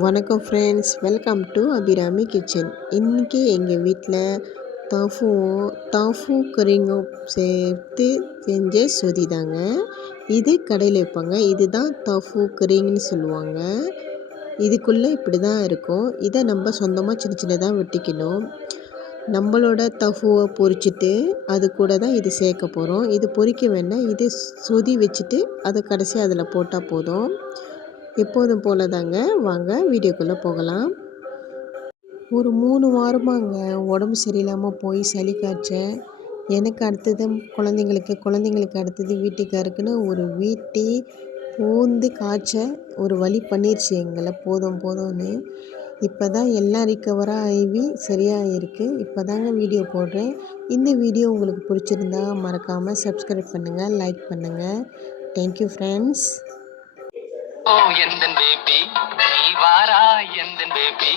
வணக்கம் friends, welcome to Abhirami kitchen. இன்றைக்கி எங்கள் வீட்டில் தாஃபு கரிங்கும் சேர்த்து செஞ்ச சொதி தாங்க. இது கடையில் வைப்பாங்க. இதுதான் தாஃபு கரிங்னு சொல்லுவாங்க. இதுக்குள்ளே இப்படி தான் இருக்கும். இதை நம்ம சொந்தமாக சின்ன சின்னதாக வெட்டிக்கணும். நம்மளோட தஃபுவை பொரிச்சிட்டு அது கூட தான் இது சேர்க்க போகிறோம். இது பொரிக்க வேண்டாம், இது சொதி வச்சுட்டு அதை கடைசி அதில் போட்டால் போதும். எப்போதும் போல தாங்க. வாங்க வீடியோக்குள்ளே போகலாம். ஒரு 3 வாரமாங்க உடம்பு சரியில்லாமல் போய் சளி காய்ச்ச, எனக்கு அடுத்தது குழந்தைங்களுக்கு அடுத்தது வீட்டுக்காருக்குன்னு ஒரு வீட்டை பூந்து காய்ச்ச ஒரு வழி பண்ணிருச்சு எங்களை. போதும்னு இப்போ தான் எல்லாம் ரிக்கவராக ஆகி சரியாக இருக்குது. இப்போ தாங்க வீடியோ போடுறேன். இந்த வீடியோ உங்களுக்கு பிடிச்சிருந்தா மறக்காமல் சப்ஸ்கிரைப் பண்ணுங்கள், லைக் பண்ணுங்கள். Thank you friends. ஓ எந்தன் பேபி நீ வாரா எந்தன் பேபி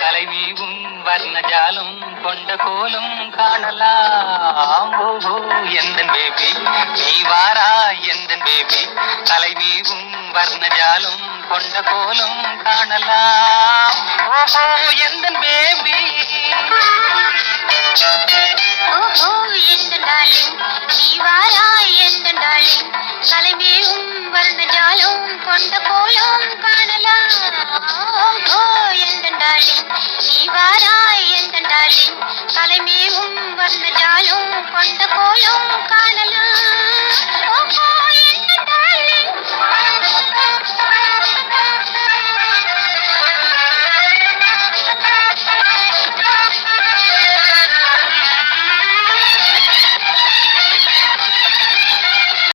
கலைவீவும் வர்ணஜாலம் கொண்ட கோலம் காணலாம். ஓஹோ எந்தன் பேபி நீ வாரா எந்தன் பேபி கலைவீவும் வர்ணஜாலம் கொண்ட கோலம் காணலாம். ஓஹோ எந்தன் பேபி ஓஹோ எந்தன் டார்லிங் நீ வாரா எந்தன் டார்லிங் கலைமேவும் வர்ணஜாலம் கொண்ட கோலம் காணலாம். ஓஹோ எந்தன் டார்லிங் நீ வாரா எந்தன் டார்லிங் கலைமேவும் வர்ணஜாலம் கொண்ட கோலம்